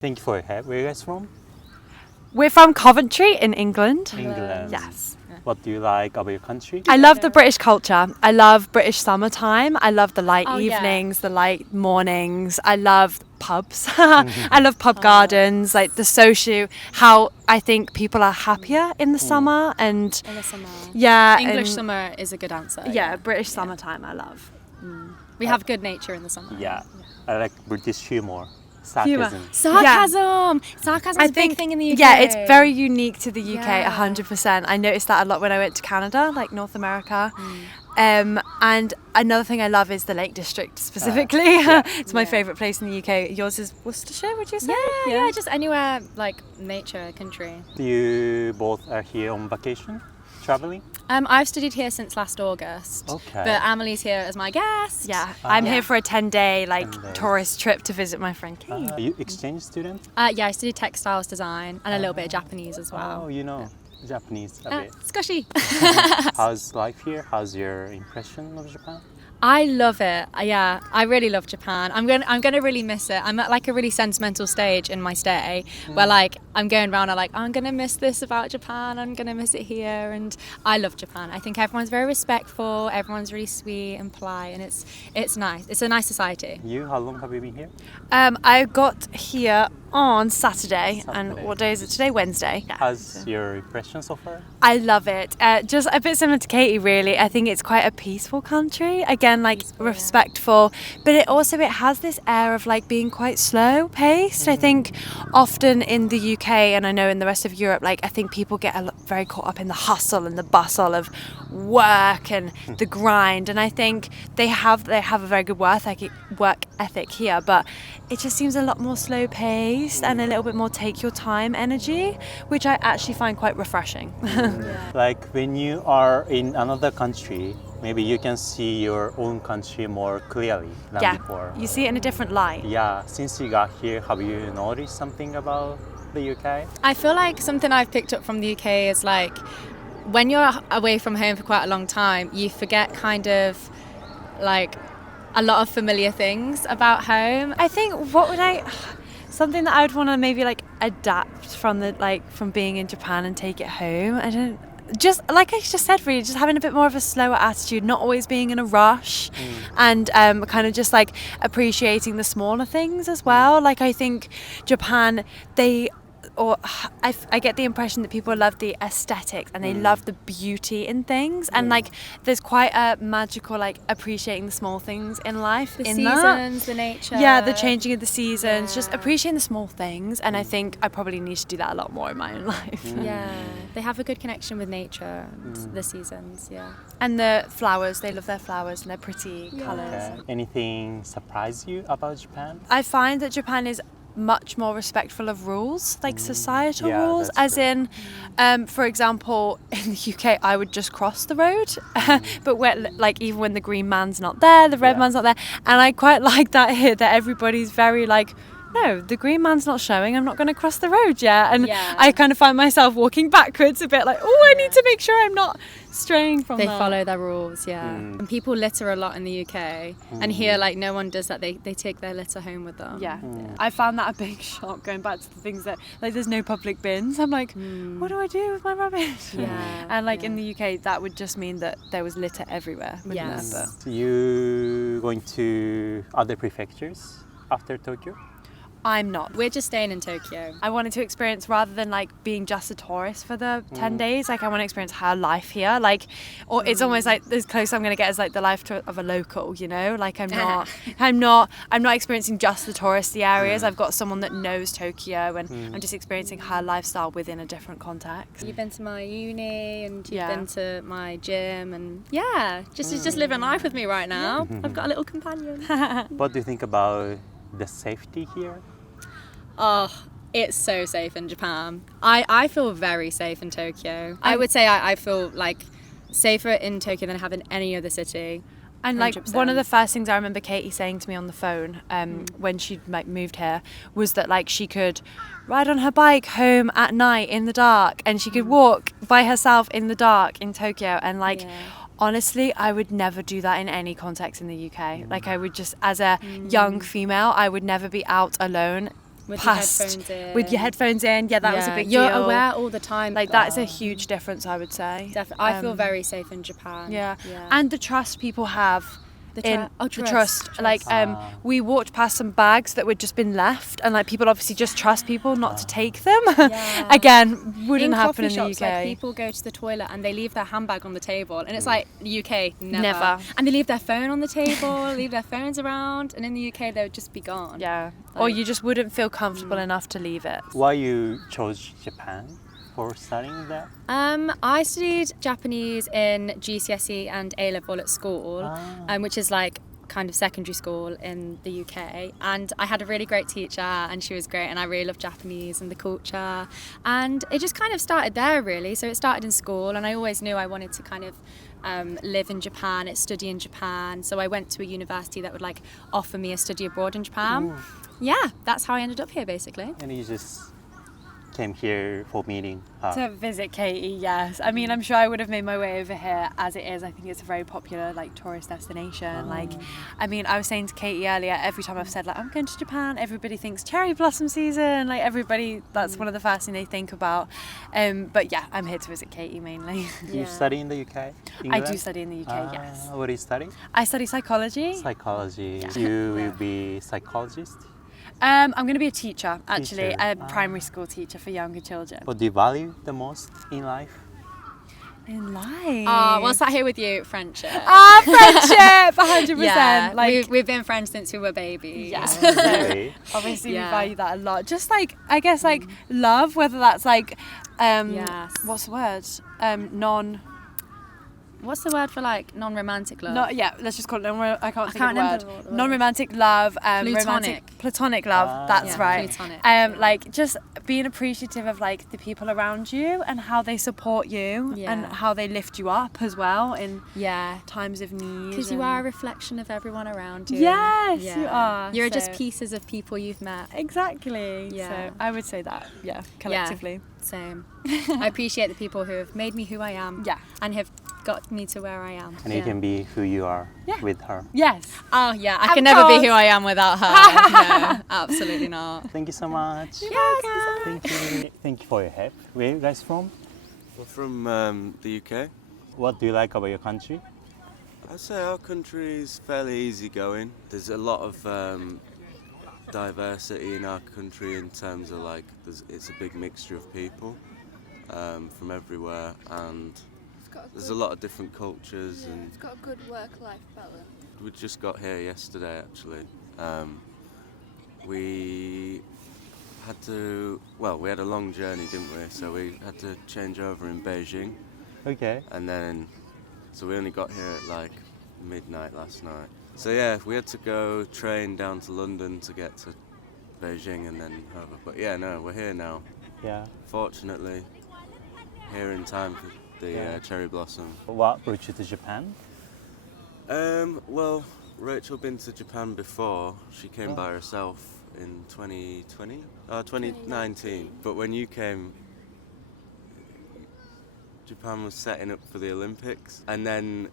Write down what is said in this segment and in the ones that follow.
Thank you for your help. Where are you guys from? We're from Coventry in England. England. Yes. What do you like about your country? I love the British culture. I love British summertime. I love the light yeah. evenings, the light mornings. I love pubs. I love pub gardens, like the social, how I think people are happier in the summer and In the summer. yeah. English and- summer is a good answer. Yeah, British summertime I love. We have good nature in the summer. Yeah, I like British humor. Humour. Sarcasm. Sarcasm! Sarcasm I is a big think, thing in the UK. yeah, it's very unique to the UK, Yeah. 100%. I noticed that a lot when I went to Canada, like North America. And another thing I love is the Lake District specifically. It's my favourite place in the UK. Yours is Worcestershire, would you say? Yeah, just anywhere like nature, country. You both are here on vacation, traveling? I've studied here since last August. Okay. But Amelie's here as my guest. Yeah, I'm here for a 10-day 10 tourist trip to visit my friend Kate. Are you exchange student? Yeah, I studied textiles design and a little bit of Japanese as well. Oh, you know Japanese a bit. Scushy. How's life here? How's your impression of Japan? I love it. Yeah, I really love Japan. I'm gonna really miss it. I'm at like a really sentimental stage in my stay where like I'm going around and like I'm gonna miss this about Japan. I'm gonna miss it here, and I love Japan. I think everyone's very respectful. Everyone's really sweet and polite, and it's nice. It's a nice society. You, how long have you been here? I got here on Saturday, and Saturday. what day is it today? Wednesday. Yeah. How's your impression so far? I love it. Just a bit similar to Katie, really. I think it's quite a peaceful country. Again, like respectful, but it has this air of like being quite slow paced. I think often in the UK, and I know in the rest of Europe, like I think people get very caught up in the hustle and the bustle of work and the grind. And I think they have a very good work ethic here, but it just seems a lot more slow paced and a little bit more take your time energy, which I actually find quite refreshing. Like when you are in another country, maybe you can see your own country more clearly than before. You see it in a different light. Yeah, since you got here, have you noticed something about the UK? I feel like something I've picked up from the UK is like when you're away from home for quite a long time, you forget kind of like a lot of familiar things about home. I think something that I would want to maybe like adapt from being in Japan and take it home. Just like I just said, really, just having a bit more of a slower attitude, not always being in a rush, and kind of just like appreciating the smaller things as well. Like I think Japan, I get the impression that people love the aesthetics and they love the beauty in things, and like there's quite a magical like appreciating the small things in life, The in seasons, the nature. yeah, the changing of the seasons, just Yeah. appreciating the small things. And I think I probably need to do that a lot more in my own life. Yeah, they have a good connection with nature and the seasons. Yeah. And the flowers, they love their flowers and their pretty colours. Okay. Anything surprise you about Japan? I find that Japan is much more respectful of rules, like societal Yeah, rules, that's as true. in, for example, in the UK, I would just cross the road, but even when the green man's not there, the red man's not there, and I quite like that here, that everybody's very like, no, the green man's not showing, I'm not going to cross the road yet. And Yeah. I kind of find myself walking backwards a bit like, I need to make sure I'm not straying from They that. follow their rules, yeah. And people litter a lot in the UK, and here, like, no one does that. They take their litter home with them. Yeah, I found that a big shock going back to the things that, like, there's no public bins. I'm like, what do I do with my rubbish? Yeah. And like in the UK, that would just mean that there was litter everywhere. wouldn't Yes. there? But You going to other prefectures after Tokyo? I'm not. We're just staying in Tokyo. I wanted to experience, rather than like being just a tourist for the 10 days, like I want to experience her life here, like, or it's almost like as close I'm going to get as like the life of a local, you know, like I'm not experiencing just the touristy areas. I've got someone that knows Tokyo, and I'm just experiencing her lifestyle within a different context. You've been to my uni and you've Yeah. been to my gym, and yeah, just living life with me right now. I've got a little companion. What do you think about the safety here? Oh, it's so safe in Japan. I feel very safe in Tokyo. I would say I feel like safer in Tokyo than I have in any other city. And like 100%. one of the first things I remember Katie saying to me on the phone when she like moved here was that like she could ride on her bike home at night in the dark, and she could walk by herself in the dark in Tokyo, and like honestly I would never do that in any context in the UK. Like I would just, as a young female, I would never be out alone With past your headphones in. with your headphones in. Yeah, that was a big You're deal. aware all the time. Like that's a huge difference, I would say. Definitely. I feel very safe in Japan. Yeah. And the trust people have in the trust. Like we walked past some bags that were just been left, and like people obviously just trust people not to take them. Again, wouldn't happen in the shops, UK. Like people go to the toilet and they leave their handbag on the table, and it's like UK Never. And they leave their phone on the table, leave their phones around, and in the UK they would just be gone. Yeah. Or you just wouldn't feel comfortable enough to leave it. Why you chose Japan for studying there? I studied Japanese in GCSE and A level at school, which is like kind of secondary school in the UK, and I had a really great teacher and she was great, and I really loved Japanese and the culture, and it just kind of started there really. So it started in school, and I always knew I wanted to kind of live in Japan, study in Japan, so I went to a university that would like offer me a study abroad in Japan. Yeah, that's how I ended up here basically. And you just came here for meeting her. To visit Katie, yes. I mean, I'm sure I would have made my way over here as it is. I think it's a very popular like tourist destination. Like, I mean, I was saying to Katie earlier, every time I've said like I'm going to Japan, everybody thinks cherry blossom season. Like everybody, that's one of the first thing they think about. But yeah, I'm here to visit Katie mainly. You study in the UK? I do study in the UK, yes. What do you study? I study psychology. Psychology. You will be psychologist? I'm going to be a teacher, actually, a primary school teacher for younger children. What do you value the most in life? In life? We'll start here with you, friendship. Friendship, 100%. Yeah, like we've been friends since we were babies. Yeah. Really? Obviously, we value that a lot. Just like, I guess, like love, whether that's like, what's the word? What's the word for like non-romantic love? Let's just call it. I can't think of remember the what word. the word Non-romantic love, platonic love. That's right. Platonic. Like just being appreciative of like the people around you and how they support you and how they lift you up as well in times of need. Because you are a reflection of everyone around you. Yes, you are. You're just pieces of people you've met. Exactly. Yeah. So I would say that. Yeah. Collectively. Same. I appreciate the people who have made me who I am. Yeah. And have got me to where I am. And you can be who you are with her. Yes. Oh yeah, I can never be who I am without her. No, absolutely not. Thank you so much. Yes. Thank you for your help. Where are you guys from? We're from the UK. What do you like about your country? I'd say our country is fairly easygoing. There's a lot of diversity in our country in terms of like it's a big mixture of people from everywhere, and there's a lot of different cultures. Yeah, and it's got a good work-life balance. we just got here yesterday actually. We had a long journey, didn't we? So we had to change over in Beijing. Okay. And then, so we only got here at like midnight last night. So yeah, we had to go train down to London to get to Beijing and then over. But yeah, no, we're here now. Yeah. Fortunately, here in time for the cherry blossom. What brought you to Japan? Well, Rachel been to Japan before. She came by herself in 2019. But when you came, Japan was setting up for the Olympics, and then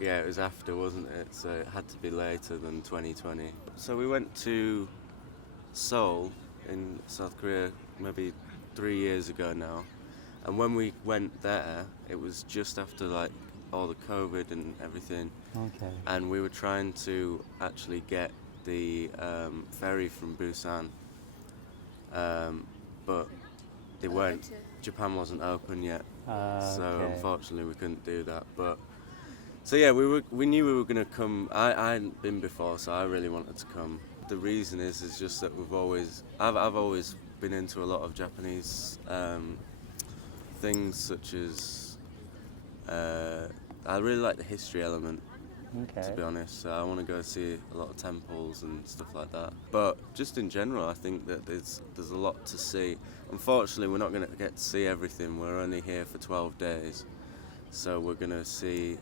it was after, wasn't it? So it had to be later than 2020. So we went to Seoul in South Korea maybe 3 years ago now, and when we went there, it was just after like all the COVID and everything. Okay. And we were trying to actually get the ferry from Busan, but they weren't. Japan wasn't open yet, so unfortunately we couldn't do that. But so yeah, we knew we were gonna come. I hadn't been before, so I really wanted to come. The reason is just that I've always been into a lot of Japanese things, such as I really like the history element. To be honest, so I want to go see a lot of temples and stuff like that. But just in general, I think that there's a lot to see. Unfortunately, we're not going to get to see everything. We're only here for 12 days, so we're going to see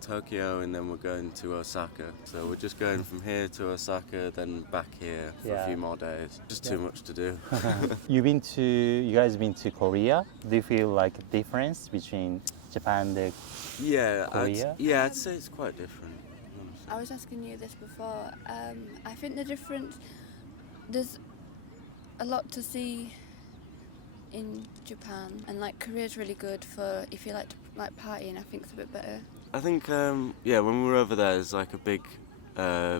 Tokyo and then we're going to Osaka. So we're just going from here to Osaka, then back here for a few more days. Just too much to do. You guys been to Korea? Do you feel like a difference between Japan and Korea? I'd say it's quite different. I was asking you this before. I think the difference, a lot to see in Japan, and like Korea's really good for if you like to like partying. I think it's a bit better. I think, when we were over there, there's like a big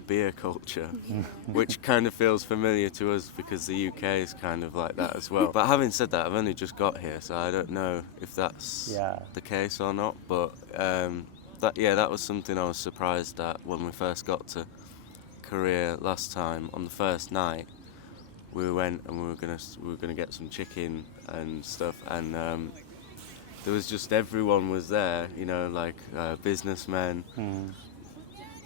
beer culture, which kind of feels familiar to us because the UK is kind of like that as well. But having said that, I've only just got here, so I don't know if that's the case or not. But that was something I was surprised at when we first got to Korea last time. On the first night, we went and we were gonna get some chicken and stuff, and there was just everyone was there, you know, like businessmen.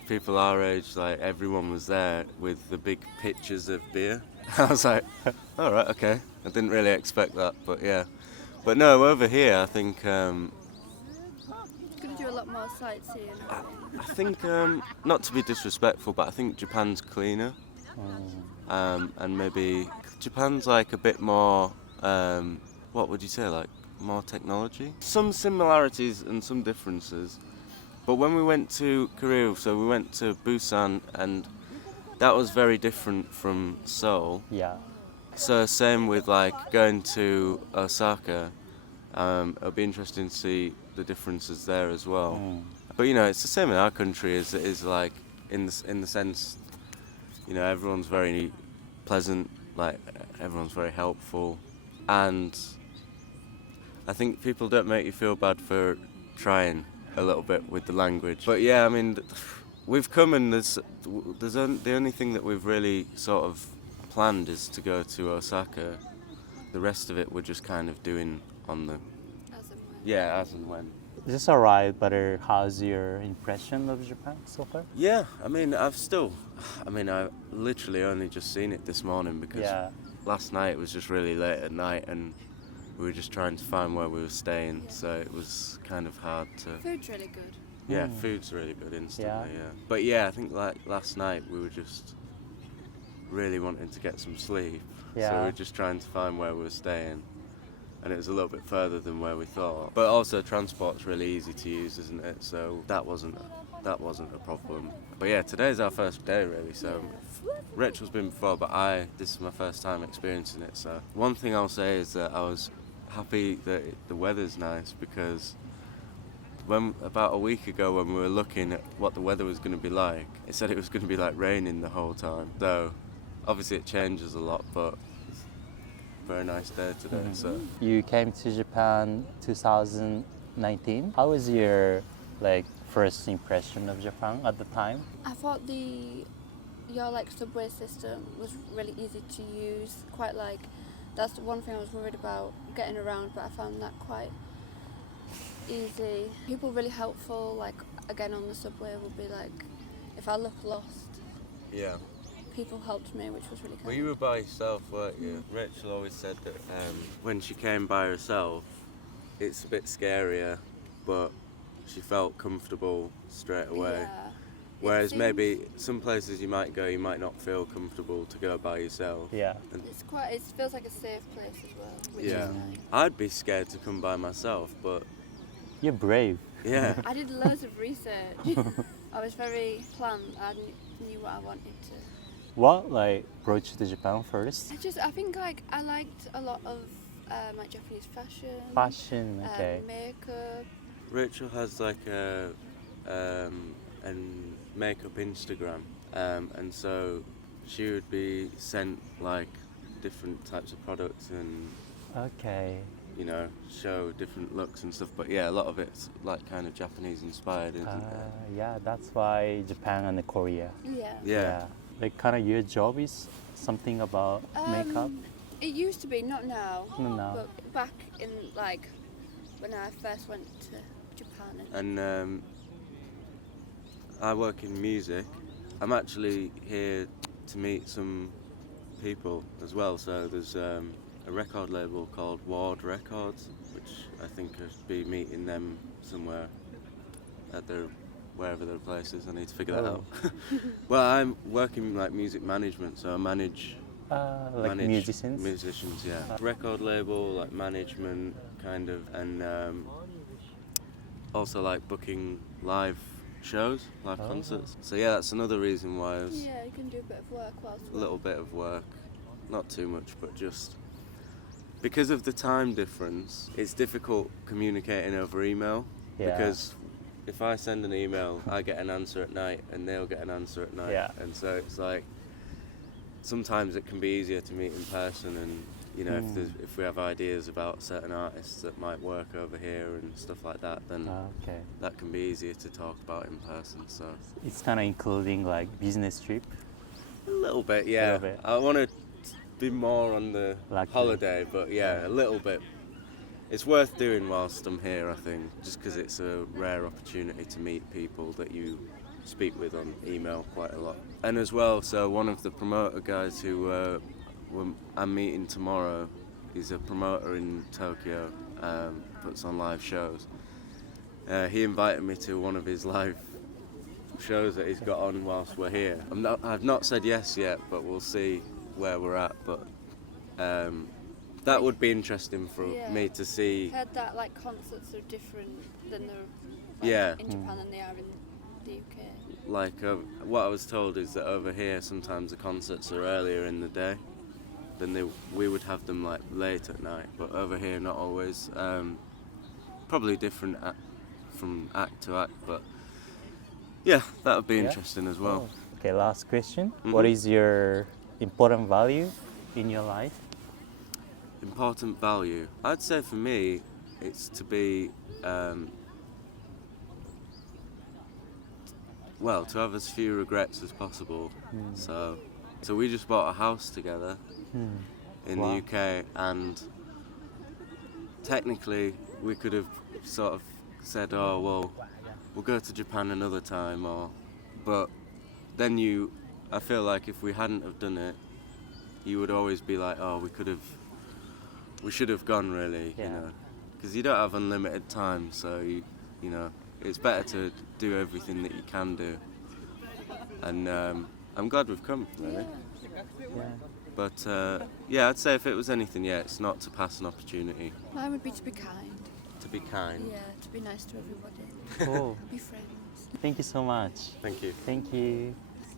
People our age, like everyone was there with the big pitchers of beer. I was like, all right, okay. I didn't really expect that, but yeah. But no, over here, I think Gonna do a lot more sightseeing. I think not to be disrespectful, but I think Japan's cleaner, and maybe Japan's like a bit more. What would you say, like more technology? Some similarities and some differences. But when we went to Korea, so we went to Busan, and that was very different from Seoul. Yeah. So same with like going to Osaka. It'll be interesting to see the differences there as well. But you know, it's the same in our country as it is like in the sense, you know, everyone's very pleasant, like everyone's very helpful, and I think people don't make you feel bad for trying a little bit with the language. But yeah, I mean, we've come and the only thing that we've really sort of planned is to go to Osaka. The rest of it we're just kind of doing on the as and when. Just arrived, but how's your impression of Japan so far? Yeah, I mean, I literally only just seen it this morning because last night it was just really late at night and we were just trying to find where we were staying, so it was kind of hard to... Food's really good. Yeah, food's really good instantly, But yeah, I think like last night we were just really wanting to get some sleep, so we were just trying to find where we were staying, and it was a little bit further than where we thought. But also transport's really easy to use, isn't it? So that wasn't a problem. But yeah, today's our first day really, so Rachel's been before, but this is my first time experiencing it, so one thing I'll say is that I was happy that the weather's nice, because about a week ago when we were looking at what the weather was going to be like, it said it was going to be like raining the whole time, though obviously it changes a lot, but it's a very nice day today. So You came to Japan 2019. How was your first impression of Japan at the time? I thought your subway system was really easy to use. Quite that's the one thing I was worried about getting around, but I found that quite easy. People really helpful. Again on the subway would be if I look lost. yeah. People helped me, which was really kind. Well, you were by yourself, weren't you? Rachel always said that when she came by herself, it's a bit scarier, but she felt comfortable straight away. Yeah. Whereas maybe some places you might go, you might not feel comfortable to go by yourself. Yeah. It feels like a safe place as well, which Yeah. is nice. I'd be scared to come by myself, but You're brave. yeah. I did loads of research. I was very planned. I knew what I wanted to. What brought you to Japan first? I think I liked a lot of Japanese fashion. Fashion, okay. Makeup. Rachel has a makeup Instagram, and so she would be sent different types of products and Okay. you know, show different looks and stuff. But yeah, a lot of it's kind of Japanese inspired, isn't it? Yeah, that's why Japan and Korea. Yeah. Yeah. Your job is something about makeup? It used to be, not now. Not now. But back in when I first went to Japan. And I work in music. I'm actually here to meet some people as well. So there's a record label called Ward Records, which I think I'll be meeting them somewhere at wherever their place is. I need to figure that out. Well, I'm working music management, so I manage musicians? Musicians, yeah. Record label, management, kind of, and also booking live shows, live concerts. So yeah, that's another reason why I was Yeah, you can do a bit of work whilst a little bit of work, not too much, but just because of the time difference, it's difficult communicating over email. Yeah. Because if I send an email, I get an answer at night and they'll get an answer at night. Yeah. And so it's like, sometimes it can be easier to meet in person, and you know, if we have ideas about certain artists that might work over here and stuff like that, then Okay. that can be easier to talk about in person. So It's kind of including like business trip. a little bit, yeah. Little bit. I want to be more on the Like holiday, but yeah, a little bit. It's worth doing whilst I'm here, I think, just because it's a rare opportunity to meet people that you speak with on email quite a lot. And as well, so one of the promoter guys who I'm meeting tomorrow, he's a promoter in Tokyo, puts on live shows. He invited me to one of his live shows that he's got on whilst we're here. I've not said yes yet, but we'll see where we're at. But that would be interesting for me to see. I heard that like concerts are different than they're in Japan than they are in the UK. Like what I was told is that over here sometimes the concerts are earlier in the day than we would have them like late at night, but over here not always. Probably different from act to act, but yeah, that would be interesting as well. Okay, last question. What is your important value in your life? Important value? I'd say for me it's to be well, to have as few regrets as possible. So we just bought a house together in the UK, and technically we could have sort of said, oh well, we'll go to Japan another time, but then I feel like if we hadn't have done it, you would always be like, oh, we should have gone really, you know, because you don't have unlimited time, so you know, it's better to do everything that you can do, and I'm glad we've come, really. But yeah, I'd say if it was anything, it's not to pass an opportunity. Mine would be to be kind. To be kind. Yeah, to be nice to everybody. Cool. Be friends. Thank you so much. Thank you. Thank you.